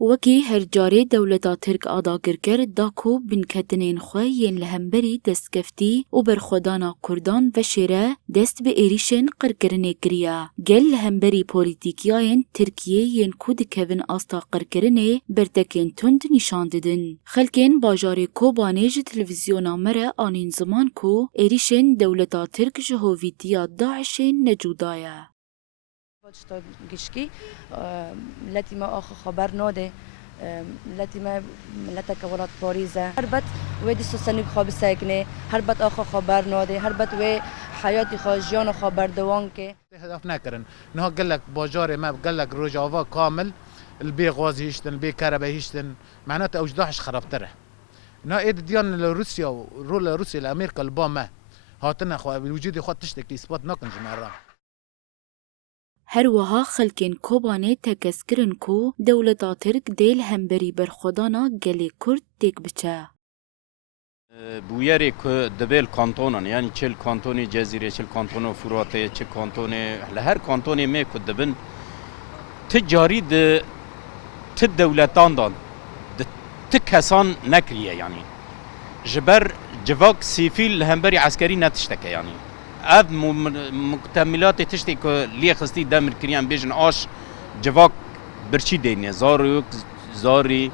وکی هر جاره دولتا ترک آداگر کرد داکو بنکتنین خواه ین لهمبری دستگفتی و برخودانا کردان و شیره دست به ایریشن قرکرنه کریا. گل لهمبری پولیتیکیاین ترکیه ین کود کوین آستا قرکرنه برتکین تند نشان ددن. خلکین باجار کوبانیج تلویزیونا مره آنین زمان کو ایریشن دولتا ترک جهویتیا داعشین نجودایا. شتا گشکی لتی ما آخر خبر ناده لتی ما لتک ولاد پاریزه هر بات ودی سوسنی خواب ساکنه هر بات آخر خبر ناده هر بات و حیاتی خواجیان خبر دوان که هدف نکردن نه قال لك باجار ما قال لك رجاوا كامل البي غاز هيشتن البي كهرباء هيشتن معناته اوجداحش خربتره نا ايد ديان لروسيا رول روسيا لامريكا الباما هاتنا خو بوجود خو تشتكي اثبات ناكن جمعرا هر وها خلکین کوبانه تکسکرن کو دولتا ترک دیل همبری برخودانا گلی کرد تک بچه. بویاری که دبل کانتونان یعنی چل کانتونی جزیره چل کانتون فراته چل کانتونی لهر کانتونی می که دبن تجاری د دولتان دان د کسان نکریه یعنی جبر جواک سیفیل همبری عسکری نتشتکه یعنی اف مکتملات تشتی که لیه خستی دمر کریان بیجن آش جواک برچی دینه زاری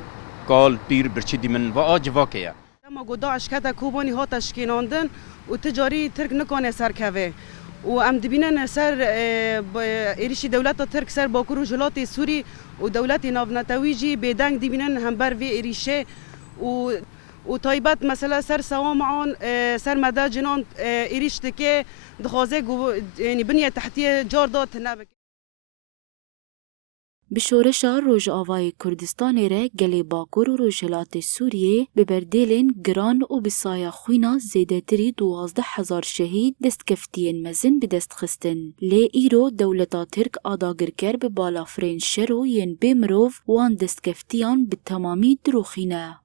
کال پیر برچی دیمن و آ جواکه یا ما گوداعش کده کوبانی ها تشکیلاندن و تجاری ترک نکنه سرکوه و ام دبینن سر ایریشی دولت ترک سر باکور و جلات سوری و دولت ناونتویجی بدنگ دبینن هم بر وی ایریشه و تایبت مثلا سر سوامعان سر مدى جنان ایریشت که دخوازه یعنی بنیه تحتیه جار داد نبک بشورشا روژ آوای کردستان ره گلی باکور و روژلات سوریه ببردیلین گران و بسایا خوینا زیده تری 12,000 شهید دست کفتین مزن بدست خستن. لی ایرو دولتا ترک آداگر کر به بالا فرین شرو ین بمروف وان دست کفتیان به تمامی دروخینه.